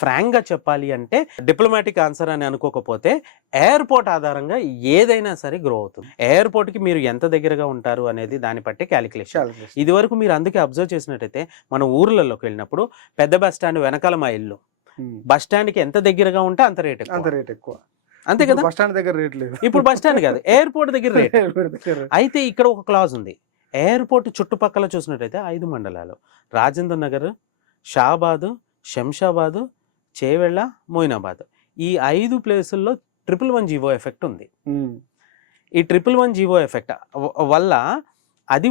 ఫ్రాంక్గా చెప్పాలి అంటే డిప్లొమాటిక్ ఆన్సర్ అని అనుకోకపోతే ఎయిర్పోర్ట్ ఆధారంగా ఏదైనా సరే గ్రో అవుతుంది. ఎయిర్పోర్ట్కి మీరు ఎంత దగ్గరగా ఉంటారు అనేది దాన్ని బట్టి క్యాలిక్యులేషన్. ఇది వరకు మీరు అందుకే అబ్జర్వ్ చేసినట్టయితే మన ఊర్లలోకి వెళ్ళినప్పుడు పెద్ద బస్ స్టాండ్ వెనకాల మా ఇల్లు, బస్ స్టాండ్కి ఎంత దగ్గరగా ఉంటే అంత రేట్ ఎక్కువ. అంతే కదా, బస్ స్టాండ్ దగ్గర రేట్ లేదు. ఇప్పుడు బస్ స్టాండ్ కాదు, ఎయిర్పోర్ట్ దగ్గర రేట్. అయితే ఇక్కడ ఒక క్లాజ్ ఉంది. ఎయిర్పోర్ట్ చుట్టుపక్కల చూసినట్టయితే 5 మండలాలు: రాజేంద్ర నగర్, షాబాద్, శంషాబాద్, చేవెళ్ళ, మోయినాబాద్. ఈ 5 ప్లేసుల్లో 111 జీవో ఎఫెక్ట్ ఉంది. ఈ 111 జీవో ఎఫెక్ట్ వల్ల అది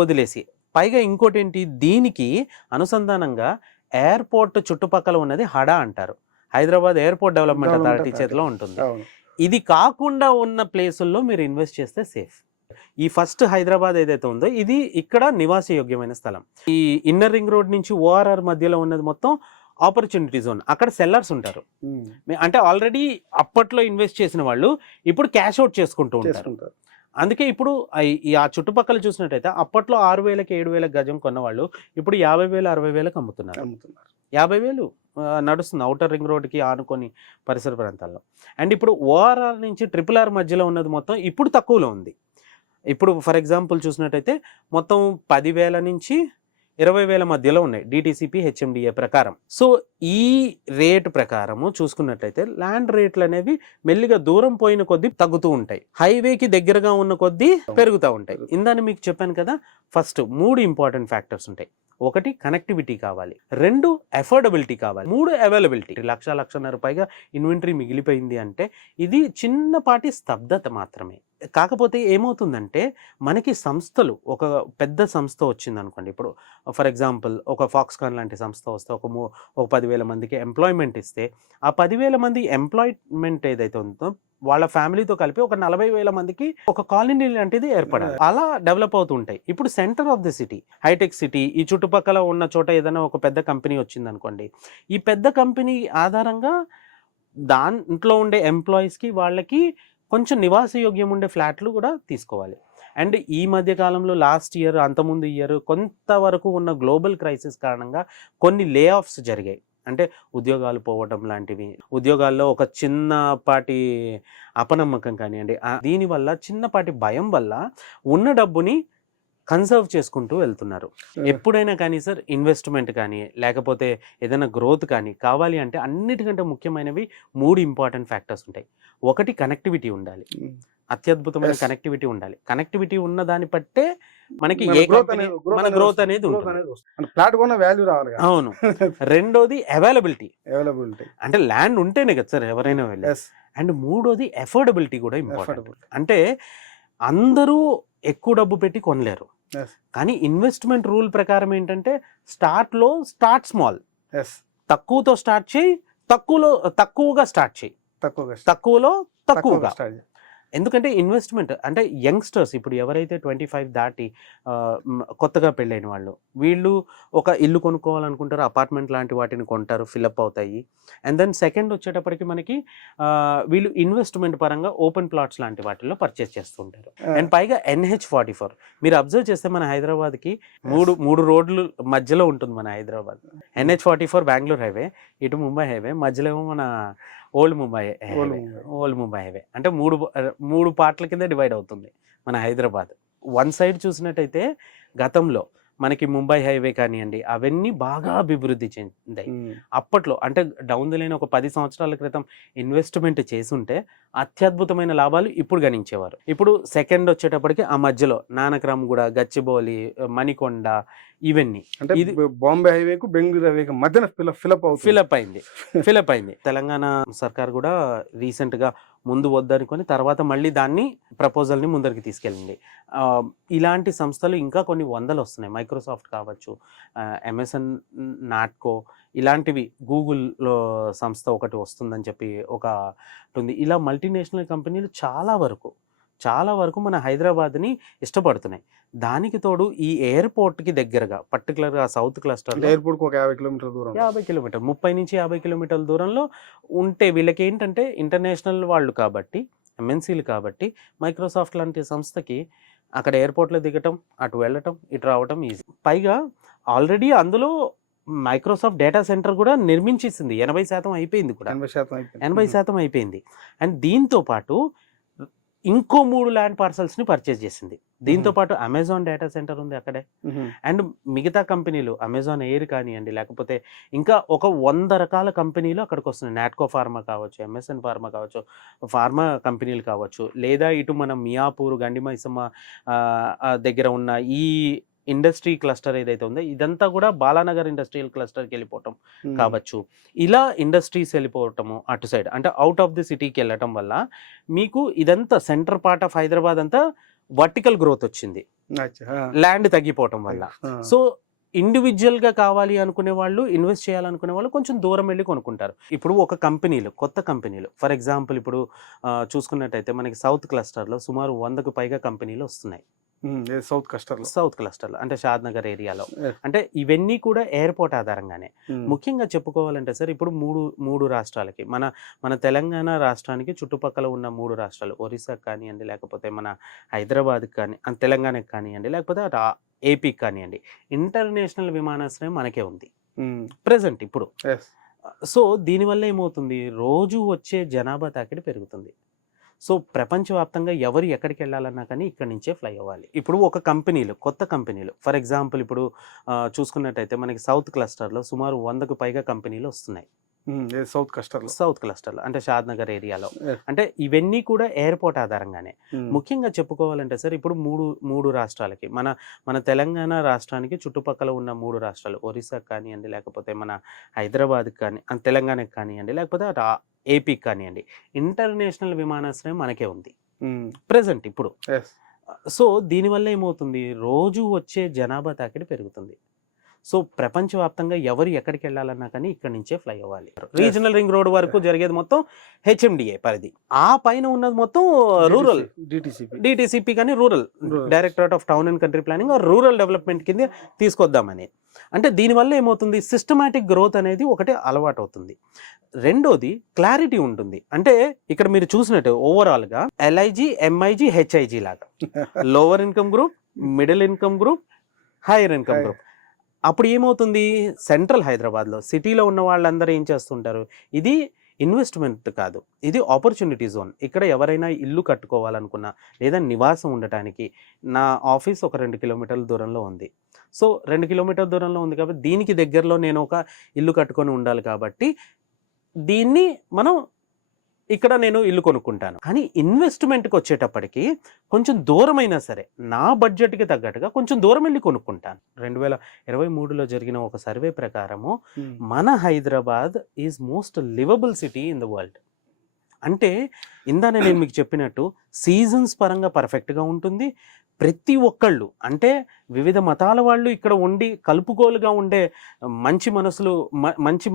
వదిలేసి పైగా ఇంకోటి ఏంటి, దీనికి అనుసంధానంగా ఎయిర్పోర్ట్ చుట్టుపక్కల ఉన్నది హడా అంటారు, హైదరాబాద్ ఎయిర్పోర్ట్ డెవలప్మెంట్ అథారిటీ చేతిలో ఉంటుంది. ఇది కాకుండా ఉన్న ప్లేసుల్లో మీరు ఇన్వెస్ట్ చేస్తే సేఫ్. ఈ ఫస్ట్ హైదరాబాద్ ఏదైతే ఉందో ఇది ఇక్కడ నివాసయోగ్యమైన స్థలం. ఈ ఇన్నర్ రింగ్ రోడ్ నుంచి ఓఆర్ఆర్ మధ్యలో ఉన్నది మొత్తం ఆపర్చునిటీ జోన్. అక్కడ సెల్లర్స్ ఉంటారు, అంటే ఆల్రెడీ అప్పట్లో ఇన్వెస్ట్ చేసిన వాళ్ళు ఇప్పుడు క్యాష్ అవుట్ చేసుకుంటూ ఉంటారు. అందుకే ఇప్పుడు ఆ చుట్టుపక్కల చూసినట్టయితే అప్పట్లో 6,000కి 7,000 గజం కొన్నవాళ్ళు ఇప్పుడు 50,000 60,000కి అమ్ముతున్నారు. 50,000 నడుస్తుంది అవుటర్ రింగ్ రోడ్కి ఆనుకొని పరిసర ప్రాంతాల్లో. అండ్ ఇప్పుడు ఓఆర్ఆర్ నుంచి RRR మధ్యలో ఉన్నది మొత్తం ఇప్పుడు తక్కువలో ఉంది. ఇప్పుడు ఫర్ ఎగ్జాంపుల్ చూసినట్టయితే మొత్తం 10,000 నుంచి 20,000 మధ్యలో ఉన్నాయి DTCP HMDA ప్రకారం. సో ఈ రేట్ ప్రకారము చూసుకున్నట్లయితే ల్యాండ్ రేట్లు అనేవి మెల్లిగా దూరం పోయిన కొద్దీ తగ్గుతూ ఉంటాయి, హైవేకి దగ్గరగా ఉన్న కొద్దీ పెరుగుతూ ఉంటాయి. ఇందాక మీకు చెప్పాను కదా, ఫస్ట్ 3 ఇంపార్టెంట్ ఫ్యాక్టర్స్ ఉంటాయి. 1 కనెక్టివిటీ కావాలి, 2 అఫోర్డబిలిటీ కావాలి, 3 అవైలబిలిటీ. 1,00,000 పైగా ఇన్వెంటరీ మిగిలిపోయింది అంటే ఇది చిన్నపాటి స్తబ్దత మాత్రమే. కాకపోతే ఏమవుతుందంటే మనకి సంస్థలు, ఒక పెద్ద సంస్థ వచ్చింది అనుకోండి, ఇప్పుడు ఫర్ ఎగ్జాంపుల్ ఒక ఫాక్స్కాన్ లాంటి సంస్థ వస్తే ఒక 10,000 మందికి ఎంప్లాయ్మెంట్ ఇస్తే ఆ 10,000 మంది ఎంప్లాయ్మెంట్ ఏదైతే ఉందో వాళ్ళ ఫ్యామిలీతో కలిపి ఒక 40,000 మందికి ఒక కాలనీ లాంటిది ఏర్పడాలి. అలా డెవలప్ అవుతూ ఉంటాయి. ఇప్పుడు centre of the city, Hitech City, ఈ చుట్టుపక్కల ఉన్న చోట ఏదైనా ఒక పెద్ద కంపెనీ వచ్చింది అనుకోండి, ఈ పెద్ద కంపెనీ ఆధారంగా దాంట్లో ఉండే ఎంప్లాయీస్కి వాళ్ళకి కొంచెం నివాసయోగ్యం ఉండే ఫ్లాట్లు కూడా తీసుకోవాలి. అండ్ ఈ మధ్య కాలంలో లాస్ట్ ఇయర్, అంతకుముందు ఇయర్ కొంతవరకు ఉన్న గ్లోబల్ క్రైసిస్ కారణంగా కొన్ని లే ఆఫ్స్ జరిగాయి. అంటే ఉద్యోగాలు పోవడం లాంటివి, ఉద్యోగాల్లో ఒక చిన్నపాటి అపనమ్మకం కానివ్వండి, దీనివల్ల చిన్నపాటి భయం వల్ల ఉన్న డబ్బుని కన్సర్వ్ చేసుకుంటూ వెళ్తున్నారు. ఎప్పుడైనా కానీ సార్ ఇన్వెస్ట్మెంట్ కానీ లేకపోతే ఏదైనా గ్రోత్ కానీ కావాలి అంటే అన్నిటికంటే ముఖ్యమైనవి 3 ఇంపార్టెంట్ ఫ్యాక్టర్స్ ఉంటాయి. 1 కనెక్టివిటీ ఉండాలి, అత్యద్భుతమైన కనెక్టివిటీ ఉండాలి. కనెక్టివిటీ ఉన్న దాన్ని బట్టే మనకి మన గ్రోత్ అనేది ఉంటుంది. అవును. 2ది అవైలబిలిటీ, అంటే ల్యాండ్ ఉంటేనే కదా సార్ ఎవరైనా వెళ్ళి. అండ్ 3ది అఫోర్డబిలిటీ కూడా ఇంపార్టెంట్. అంటే అందరూ ఎక్కువ డబ్బు పెట్టి కొనలేరు, కానీ ఇన్వెస్ట్మెంట్ రూల్ ప్రకారం ఏంటంటే స్టార్ట్ స్మాల్, తక్కువతో స్టార్ట్ చేయి, తక్కువగా స్టార్ట్ చేయి, తక్కువగా. ఎందుకంటే ఇన్వెస్ట్మెంట్ అంటే యంగ్స్టర్స్ ఇప్పుడు ఎవరైతే 25 దాటి కొత్తగా పెళ్ళైన వాళ్ళు, వీళ్ళు ఒక ఇల్లు కొనుక్కోవాలనుకుంటారు, అపార్ట్మెంట్ లాంటి వాటిని కొంటారు, ఫిల్అప్ అవుతాయి. అండ్ దెన్ సెకండ్ వచ్చేటప్పటికి మనకి వీళ్ళు ఇన్వెస్ట్మెంట్ పరంగా ఓపెన్ ప్లాట్స్ లాంటి వాటిల్లో పర్చేస్ చేస్తుంటారు. అండ్ పైగా NH44 మీరు అబ్జర్వ్ చేస్తే మన హైదరాబాద్కి మూడు రోడ్లు మధ్యలో ఉంటుంది మన హైదరాబాద్. NH44 బెంగళూరు హైవే, ఇటు ముంబై హైవే, మధ్యలో ఏమో మన ఓల్డ్ ముంబై హైవే. అంటే మూడు పార్ట్ల కింద డివైడ్ అవుతుంది మన హైదరాబాద్. వన్ సైడ్ చూసినట్టయితే గతంలో మనకి ముంబై హైవే కానివ్వండి అవన్నీ బాగా అభివృద్ధి చెందాయి. అప్పట్లో అంటే డౌన్ ది లైన్ ఒక 10 సంవత్సరాల క్రితం ఇన్వెస్ట్మెంట్ చేసుంటే అత్యద్భుతమైన లాభాలు ఇప్పుడు గణించేవారు. ఇప్పుడు సెకండ్ వచ్చేటప్పటికి ఆ మధ్యలో నానక్రామ్గూడ, గచ్చిబౌలి, మణికొండ ఇవన్నీ, ఇది బాంబే హైవేకు బెంగళూరు హైవేకు మధ్యన ఫిలప్ అయింది. తెలంగాణ సర్కార్ కూడా రీసెంట్ గా ముందు వద్దనుకొని తర్వాత మళ్ళీ దాన్ని ప్రపోజల్ని ముందరికి తీసుకెళ్ళింది. ఇలాంటి సంస్థలు ఇంకా కొన్ని వందలు వస్తున్నాయి. మైక్రోసాఫ్ట్ కావచ్చు, MSN, నాట్కో ఇలాంటివి, గూగుల్లో సంస్థ ఒకటి వస్తుందని చెప్పి ఒకటి ఉంది. ఇలా మల్టీనేషనల్ కంపెనీలు చాలా వరకు మన హైదరాబాద్ని ఇష్టపడుతున్నాయి. దానికి తోడు ఈ ఎయిర్పోర్ట్కి దగ్గరగా, పర్టికులర్గా సౌత్ క్లస్టర్ ఎయిర్పోర్ట్ ఒక 50 కిలోమీటర్ దూరం, 30 నుంచి 50 కిలోమీటర్ల దూరంలో ఉంటే వీళ్ళకి ఏంటంటే ఇంటర్నేషనల్ వాళ్ళు కాబట్టి, MNCలు కాబట్టి, మైక్రోసాఫ్ట్ లాంటి సంస్థకి అక్కడ ఎయిర్పోర్ట్లో దిగటం, అటు వెళ్ళటం, ఇటు రావటం ఈజీ. పైగా ఆల్రెడీ అందులో మైక్రోసాఫ్ట్ డేటా సెంటర్ కూడా నిర్మించేసింది, 80% అయిపోయింది కూడా, 80% అయిపోయింది. 80% అయిపోయింది. అండ్ దీంతో పాటు ఇంకో 3 ల్యాండ్ పార్సల్స్ని పర్చేజ్ చేసింది. దీంతో పాటు అమెజాన్ డేటా సెంటర్ ఉంది అక్కడే. అండ్ మిగతా కంపెనీలు అమెజాన్ ఎయిర్ కానివ్వండి, లేకపోతే ఇంకా ఒక 100 రకాల కంపెనీలు అక్కడికి వస్తున్నాయి. నాట్కో ఫార్మా కావచ్చు, ఎంఎస్ఎన్ ఫార్మా కావచ్చు, ఫార్మా కంపెనీలు కావచ్చు, లేదా ఇటు మన మియాపూర్ గండిమైసమ్మ దగ్గర ఉన్న ఈ ఇండస్ట్రీ క్లస్టర్ ఏదైతే ఉందో ఇదంతా కూడా బాలానగర్ ఇండస్ట్రియల్ క్లస్టర్కి వెళ్ళిపోవటం కావచ్చు. ఇలా ఇండస్ట్రీస్ వెళ్ళిపోవటము అటు సైడ్, అంటే అవుట్ ఆఫ్ ది సిటీకి వెళ్ళటం వల్ల మీకు ఇదంతా సెంటర్ పార్ట్ ఆఫ్ హైదరాబాద్ అంతా వర్టికల్ గ్రోత్ వచ్చింది, ల్యాండ్ తగ్గిపోవటం వల్ల. సో ఇండివిజువల్గా కావాలి అనుకునే వాళ్ళు, ఇన్వెస్ట్ చేయాలనుకునే వాళ్ళు కొంచెం దూరం వెళ్ళి కొనుక్కుంటారు. ఇప్పుడు ఒక కంపెనీలు, కొత్త కంపెనీలు, ఫర్ ఎగ్జాంపుల్ ఇప్పుడు చూసుకున్నట్టయితే మనకి సౌత్ క్లస్టర్లో సుమారు 100కు పైగా కంపెనీలు వస్తున్నాయి. సౌత్ క్లస్టర్లో అంటే షాద్ నగర్ ఏరియాలో. అంటే ఇవన్నీ కూడా ఎయిర్పోర్ట్ ఆధారంగానే. ముఖ్యంగా చెప్పుకోవాలంటే సార్, ఇప్పుడు మూడు రాష్ట్రాలకి, మన తెలంగాణ రాష్ట్రానికి చుట్టుపక్కల ఉన్న 3 రాష్ట్రాలు, ఒరిస్సాకి కానివ్వండి, లేకపోతే మన హైదరాబాద్కి కానీ, తెలంగాణకి కానివ్వండి, లేకపోతే ఏపీకి కానివ్వండి, ఇంటర్నేషనల్ విమానాశ్రయం మనకే ఉంది ప్రెసెంట్ ఇప్పుడు. సో దీనివల్ల ఏమవుతుంది, రోజు వచ్చే జనాభా తాకిడి పెరుగుతుంది. సో ప్రపంచవ్యాప్తంగా ఎవరు ఎక్కడికి వెళ్ళాలన్నా కానీ ఇక్కడి నుంచే ఫ్లై అవ్వాలి. ఇప్పుడు ఒక కంపెనీలు, కొత్త కంపెనీలు, ఫర్ ఎగ్జాంపుల్ ఇప్పుడు చూసుకున్నట్టయితే మనకి సౌత్ క్లస్టర్లో సుమారు 100కు పైగా కంపెనీలు వస్తున్నాయి. సౌత్ క్లస్టర్లో అంటే షాద్ నగర్ ఏరియాలో. అంటే ఇవన్నీ కూడా ఎయిర్పోర్ట్ ఆధారంగానే. ముఖ్యంగా చెప్పుకోవాలంటే సార్, ఇప్పుడు మూడు రాష్ట్రాలకి, మన తెలంగాణ రాష్ట్రానికి చుట్టుపక్కల ఉన్న 3 రాష్ట్రాలు, ఒరిస్సాకి కానివ్వండి, లేకపోతే మన హైదరాబాద్కి కానీ, తెలంగాణకి కానివ్వండి, లేకపోతే ఏపీకి కానివ్వండి, ఇంటర్నేషనల్ విమానాశ్రయం మనకే ఉంది ప్రెసెంట్ ఇప్పుడు. సో దీనివల్ల ఏమవుతుంది, రోజు వచ్చే జనాభా తాకిడి పెరుగుతుంది. సో ప్రపంచవ్యాప్తంగా ఎవరు ఎక్కడికి వెళ్ళాలన్నా కానీ ఇక్కడి నుంచే ఫ్లై అవ్వాలి. రీజనల్ రింగ్ రోడ్ వరకు జరిగేది మొత్తం హెచ్ఎండిఏ పరిధి, ఆ పైన ఉన్నది మొత్తం రూరల్ డిటిసిపి కానీ rural directorate of town and country planning rural development కింద తీసుకొద్దామని. అంటే దీనివల్ల ఏమవుతుంది, సిస్టమాటిక్ గ్రోత్ అనేది ఒకటి అలవాటు అవుతుంది. రెండోది క్లారిటీ ఉంటుంది. అంటే ఇక్కడ మీరు చూసినట్టు ఓవరాల్గా LIG, MIG, HIG లాగా lower income group, middle income group, hire income group. అప్పుడు ఏమవుతుంది, సెంట్రల్ హైదరాబాద్లో సిటీలో ఉన్న వాళ్ళందరూ ఏం చేస్తుంటారు, ఇది ఇన్వెస్ట్మెంట్ కాదు, ఇది ఆపర్చునిటీ జోన్. ఇక్కడ ఎవరైనా ఇల్లు కట్టుకోవాలనుకున్నా, లేదా నివాసం ఉండటానికి, నా ఆఫీస్ ఒక 2 కిలోమీటర్ల దూరంలో ఉంది. సో 2 కిలోమీటర్ల దూరంలో ఉంది కాబట్టి దీనికి దగ్గరలో నేను ఒక ఇల్లు కట్టుకొని ఉండాలి కాబట్టి దీన్ని ఇక్కడ నేను ఇల్లు కొనుక్కుంటాను. కానీ ఇన్వెస్ట్మెంట్కి వచ్చేటప్పటికి కొంచెం దూరమైనా సరే నా బడ్జెట్కి తగ్గట్టుగా కొంచెం దూరం వెళ్ళి కొనుక్కుంటాను. 2023లో జరిగిన ఒక సర్వే ప్రకారము మన Hyderabad is most liveable city in the world. అంటే ఇందానే నేను మీకు చెప్పినట్టు సీజన్స్ పరంగా పర్ఫెక్ట్గా ఉంటుంది. ప్రతి ఒక్కళ్ళు, అంటే వివిధ మతాల వాళ్ళు ఇక్కడ ఉండి కలుపుకోలుగా ఉండే మంచి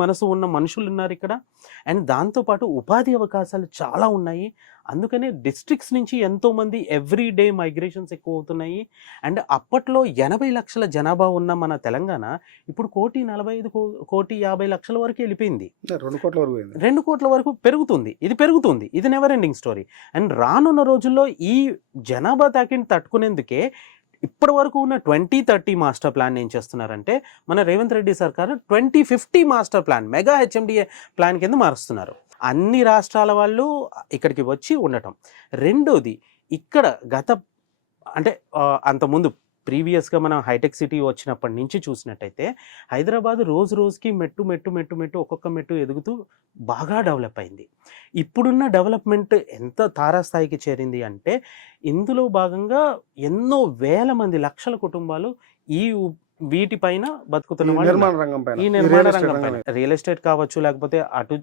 మనసు ఉన్న మనుషులు ఉన్నారు ఇక్కడ. అండ్ దాంతోపాటు ఉపాధి అవకాశాలు చాలా ఉన్నాయి. అందుకనే డిస్ట్రిక్ట్స్ నుంచి ఎంతోమంది ఎవ్రీ డే మైగ్రేషన్స్ ఎక్కువ అవుతున్నాయి. అండ్ అప్పట్లో 80 లక్షల జనాభా ఉన్న మన తెలంగాణ ఇప్పుడు 1,45,50,00,000 వరకు వెళ్ళిపోయింది. 2 కోట్ల వరకు పెరుగుతుంది. ఇది నెవర్ ఎండింగ్ స్టోరీ. అండ్ రానున్న రోజుల్లో ఈ జనాభా తాకిని తట్టుకునేందుకే ఇప్పటి వరకు ఉన్న 2030 మాస్టర్ ప్లాన్ ఏం చేస్తున్నారంటే, మన రేవంత్ రెడ్డి సర్కారు 2050 master plan, mega HMDA plan కింద మారుస్తున్నారు. అన్ని రాష్ట్రాల వాళ్ళు ఇక్కడికి వచ్చి ఉండటం. రెండోది, ఇక్కడ అంటే అంతకుముందు ప్రీవియస్గా మనం హైటెక్ సిటీ వచ్చినప్పటి నుంచి చూసినట్టయితే హైదరాబాద్ రోజు రోజుకి మెట్టు ఒక్కొక్క మెట్టు ఎదుగుతూ బాగా డెవలప్ అయింది. ఇప్పుడున్న డెవలప్మెంట్ ఎంత తారాస్థాయికి చేరింది అంటే, ఇందులో భాగంగా ఎన్నో వేల మంది, లక్షల కుటుంబాలు వీటిపైన బతుకుతున్న వాళ్ళు. ఈ నిర్మాణ రంగం పైన రియల్ ఎస్టేట్ కావచ్చు, లేకపోతే అటు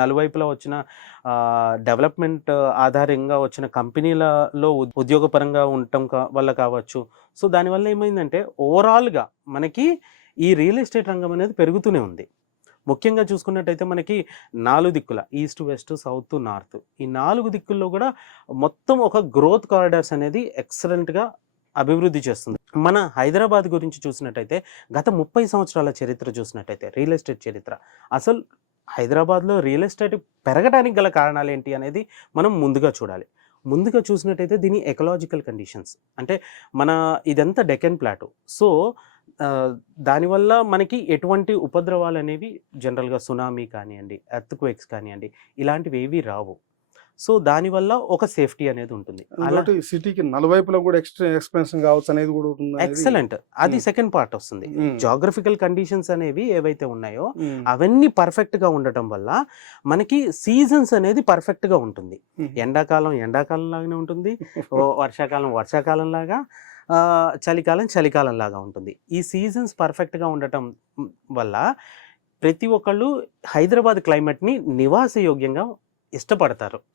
నలువైపులా వచ్చిన డెవలప్మెంట్ ఆధారంగా వచ్చిన కంపెనీలలో ఉద్యోగపరంగా ఉండటం వల్ల కావచ్చు. సో దానివల్ల ఏమైందంటే ఓవరాల్గా మనకి ఈ రియల్ ఎస్టేట్ రంగం అనేది పెరుగుతూనే ఉంది. ముఖ్యంగా చూసుకున్నట్టయితే మనకి 4 దిక్కుల, ఈస్ట్, వెస్ట్, సౌత్, నార్త్, ఈ 4 దిక్కుల్లో కూడా మొత్తం ఒక గ్రోత్ కారిడార్స్ అనేది ఎక్సలెంట్గా అభివృద్ధి చేస్తుంది. మన హైదరాబాద్ గురించి చూసినట్టయితే గత 30 సంవత్సరాల చరిత్ర చూసినట్టయితే, రియల్ ఎస్టేట్ చరిత్ర, అసలు హైదరాబాద్లో రియల్ ఎస్టేట్ పెరగడానికి గల కారణాలు ఏంటి అనేది మనం ముందుగా చూడాలి. ముందుగా చూసినట్టయితే దీని ఎకలాజికల్ కండిషన్స్, అంటే ఇదంతా డెక్కన్ ప్లాటూ. సో దానివల్ల మనకి ఎటువంటి ఉపద్రవాలు అనేవి జనరల్గా సునామీ కానివ్వండి, ఎర్త్క్వేక్స్ కానివ్వండి, ఇలాంటివి ఏవి రావు. సో దానివల్ల ఒక సేఫ్టీ అనేది ఉంటుంది. అలాంటి సిటీకి నలువైపులా కూడా ఎక్స్ట్రా ఎక్స్పెన్షన్ కావచ్చు అనేది కూడా ఉంటుంది అనేది. ఎక్సలెంట్. అది ఉమ్. సెకండ్ పార్ట్ వస్తుంది. ఉమ్. జాగ్రఫికల్ కండిషన్స్ అనేవి ఏవైతే ఉన్నాయో ఉమ్. అవన్నీ పర్ఫెక్ట్ గా ఉండటం వల్ల మనకి సీజన్స్ అనేది పర్ఫెక్ట్ గా ఉంటుంది. ఉమ్. ఎండాకాలం ఎండాకాలం లాగానే ఉంటుంది, వర్షాకాలం వర్షాకాలం లాగా, చలికాలం చలికాలం లాగా ఉంటుంది. ఈ సీజన్స్ పర్ఫెక్ట్ గా ఉండటం వల్ల ప్రతి ఒక్కళ్ళు హైదరాబాద్ క్లైమేట్ ని నివాసయోగ్యంగా ఇష్టపడతారు.